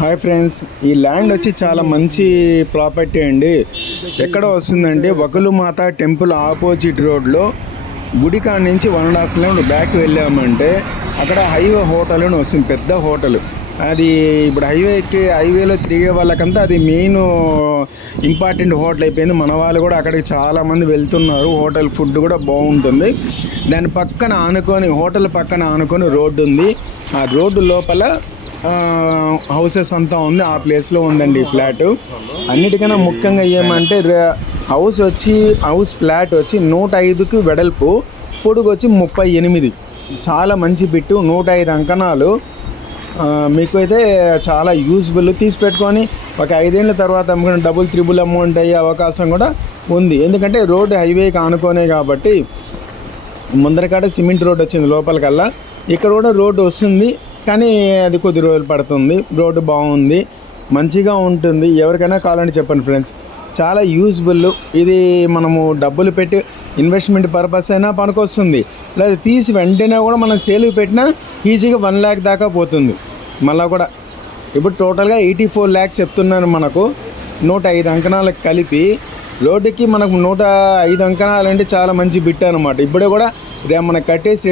Hi friends, ఈ land వచ్చి చాలా మంచి ప్రాపర్టీ అండి. ఎక్కడ వస్తుందంటే వకులుమాత టెంపుల్ ఆపోజిట్ రోడ్లో గుడి కాడ నుంచి 1.5 కిలోమీటర్ బ్యాక్ వెళ్ళామంటే అక్కడ హైవే హోటల్ అని వస్తుంది, పెద్ద హోటల్. అది ఇప్పుడు హైవేలో తిరిగే వాళ్ళకంతా అది మెయిన్ ఇంపార్టెంట్ హోటల్ అయిపోయింది. మన వాళ్ళు కూడా అక్కడికి చాలామంది వెళ్తున్నారు. హోటల్ ఫుడ్ కూడా బాగుంటుంది. దాని పక్కన ఆనుకొని, హోటల్ పక్కన ఆనుకొని రోడ్డు ఉంది. ఆ రోడ్డు లోపల హౌసెస్ అంతా ఉంది. ఆ ప్లేస్లో ఉందండి ఫ్లాట్. అన్నిటికన్నా ముఖ్యంగా ఏమంటే హౌస్ ఫ్లాట్ వచ్చి 105కి వెడల్పు, పొడుగు వచ్చి 38. చాలా మంచి బిట్టు, 105 అంకణాలు. మీకు అయితే చాలా యూజ్ఫుల్. తీసి పెట్టుకొని ఒక 5 ఏళ్ళ తర్వాత అమ్ముకుని డబుల్ త్రిబుల్ అమౌంట్ అయ్యే అవకాశం కూడా ఉంది. ఎందుకంటే రోడ్డు హైవేకి ఆనుకోనే కాబట్టి. ముందరకాడ సిమెంట్ రోడ్ వచ్చింది లోపలికల్లా. ఇక్కడ కూడా రోడ్డు వస్తుంది, కానీ అది కొద్ది రోజులు పడుతుంది. రోడ్డు బాగుంది, మంచిగా ఉంటుంది. ఎవరికైనా కావాలంటే చెప్పండి ఫ్రెండ్స్, చాలా యూజ్ఫుల్. ఇది మనము డబ్బులు పెట్టి ఇన్వెస్ట్మెంట్ పర్పస్ అయినా పనికొస్తుంది, లేదా తీసి వెంటనే కూడా మనం సేల్కి పెట్టినా ఈజీగా 1 lakh దాకా పోతుంది. మళ్ళీ కూడా ఇప్పుడు టోటల్గా 84 lakhs చెప్తున్నాను. మనకు 105 అంకణాలకు కలిపి రోడ్డుకి మనకు 105 అంకణాలు అంటే చాలా మంచి బిట్ అనమాట. ఇప్పుడే కూడా మనకు కట్టేసి